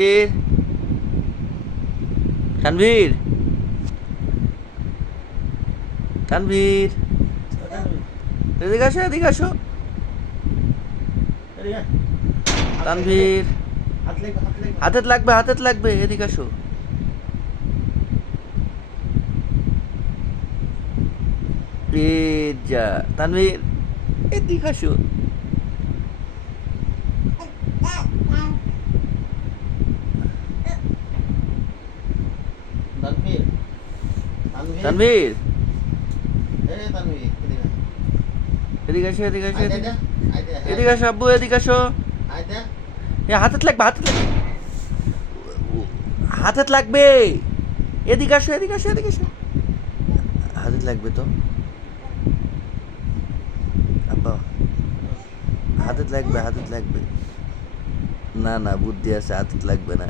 তানভীর তানভীর তানভীর এদিকে আসো এদিকে আসো তানভীর হাতে লাগবে এদিকে আসো এ যা তানভীর এদিকে আসো তানভীর তানভীর তানভীর এদিকে আসো এদিকে আসো আইদা এদিকে আইদা এদিকে আসো আব্বু এদিকে আসো আইদা এ হাতে লাগবে এদিকে আসো এদিকে আসো এদিকে আসো হাতে লাগবে তো আব্বা হাতে লাগবে না না বুদ্ধি আছে হাতে লাগবে না